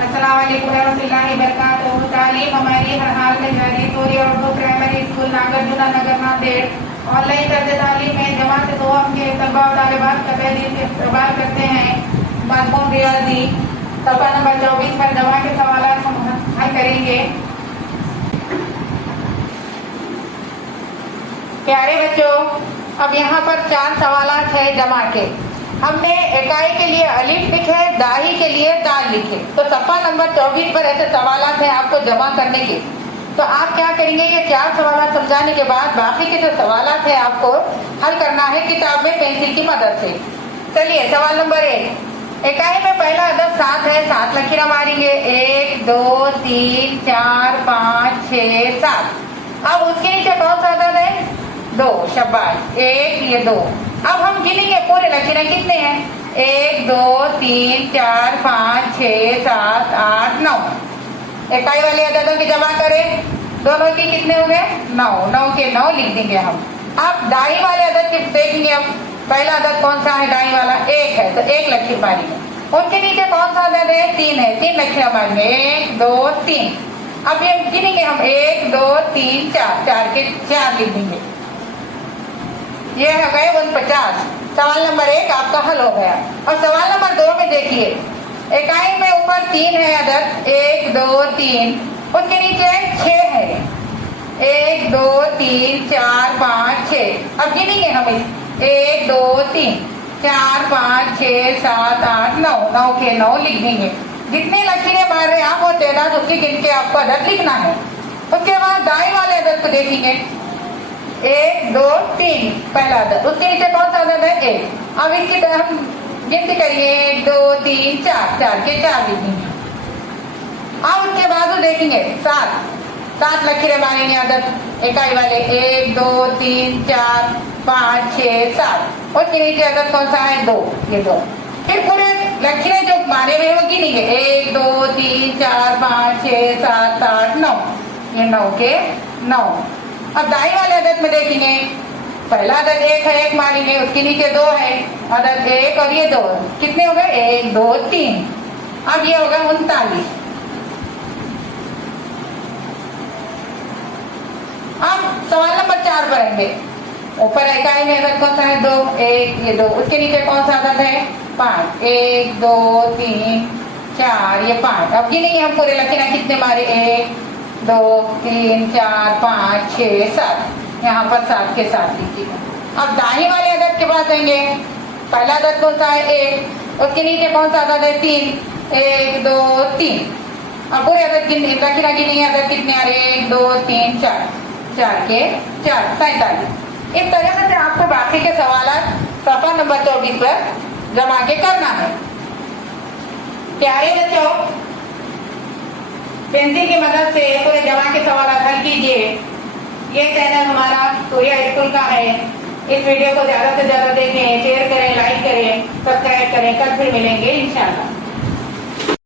अस्सलाम वालेकुम रहमतुल्लाहि वबरकातुहू। तालीम हमारी हर हाल में जारी। सूर्य उर्दू प्राइमरी स्कूल नागार्जुन नगर नांदेड़। ऑनलाइन तर्ज तालीम में जमात दो हम के तलबा और तालिबात का तहरीर से इस्तकबाल करते हैं। मज़मून रियाजी सफ़ा नंबर 24 पर जमा के सवाल हम हल करेंगे। प्यारे बच्चों, अब यहाँ पर 4 सवाल है जमा के। हमने इकाई के लिए अलिफ लिखे, दाही के लिए दाल लिखे। तो सफ़ा नंबर 24 पर ऐसे सवाल हैं आपको जमा करने के। तो आप क्या करेंगे, ये 4 सवाल समझाने के बाद बाकी के जो सवाल हैं आपको हल करना है किताब में पेंसिल की मदद से। चलिए सवाल नंबर 1। इकाई में पहला अदद 7 है। 7 लकीर मारेंगे। 1 2 3 4 5 6 7। अब उसके नीचे कौन सा अदद है? 2। शाबाश, 1 ये 2। अब हम गिनेंगे पूरे लकीरें कितने हैं। 1 2 3 4 5 6 7 8 9। इकाई वाले अददों की जमा करें। दोनों की कितने हो गए? 9। 9 के 9 लिख देंगे हम। अब दाई वाले अदद की देखेंगे। अब पहला अदद कौन सा है? दाई वाला 1 है, तो 1 लकीर मारेंगे। उनके नीचे कौन सा अदद है? 3 है, 3 लकीर मारेंगे। 1 2 3। अब ये गिनेंगे हम। 1 2 3 4, 4 के 4 लिख देंगे। ये हो गए 49। सवाल नंबर 1 आपका हल हो गया। और सवाल नंबर 2 में देखिए, इकाई में ऊपर 3 है अदद, 1 2 3। उसके नीचे 6 है। 1 2 3 4 5 6। अब गिनेंगे हम 1 2 3 4 5 6 7 8 9। 9 के 9 लिख देंगे। जितने लकीरें मार रहे हैं आप वो तादाद उसकी गिन के आपको अदद लिखना है। उसके बाद दाएं वाले अदद को देखेंगे। 1 2 3 पहला अदद, उसके नीचे कौन सा अदद है? 1। अब इसकी हम गिनती करिए। 1 2 3 4, 4 के 4 लिखेंगे। अब उसके बाद देखेंगे 7। 7 लकीरें मारेंगे अदद इकाई वाले। 1 2 3 4 5 6 7। उसके नीचे अदद कौन सा है? 2, ये 2। फिर पूरे लकीरें जो मारे हुए वो गिनेंगे। 1 2 3 4 5 6 7 8 9। ये 9 के 9। अब दाई वाले अदद में देखेंगे। पहला अदद 1 है, 1 मारेंगे। उसके नीचे 2 है, अदद 1 और ये 2। कितने हो गए? 1 2 3। अब ये होगा 39। अब सवाल नंबर 4 पर आएंगे। ऊपर इकाई में अदद कौन सा है? 2, 1 ये 2। उसके नीचे कौन सा अदद है? 5। 1 2 3 4 ये 5। अब गिनेंगे हम पूरे लकीरें कितने मारे। 1 2 3 4 5 6 7। यहाँ पर 7 के 7 लीजिएगा। अब दाहिने वाले अदद के पास आएंगे। पहला अदद कौन सा है? 1। उसके नीचे कौन सा अदद है? 3। 1 2 3। अब पूरे अदद लकीरें गिनेंगे। अदद कितने आ रहे? 1 2 3 4, 4 के 4 47। इस तरह से आपको बाकी के सवाल सफा नंबर 24 पर जमा के करना है। प्यारे बच्चों, पेंसिल की मदद से पूरे जमा के सवाल हल कीजिए। ये चैनल हमारा सूर्या स्कूल का है। इस वीडियो को ज्यादा से ज्यादा देखें, शेयर करें, लाइक करें, सब्सक्राइब करें। कल फिर मिलेंगे इंशाल्लाह।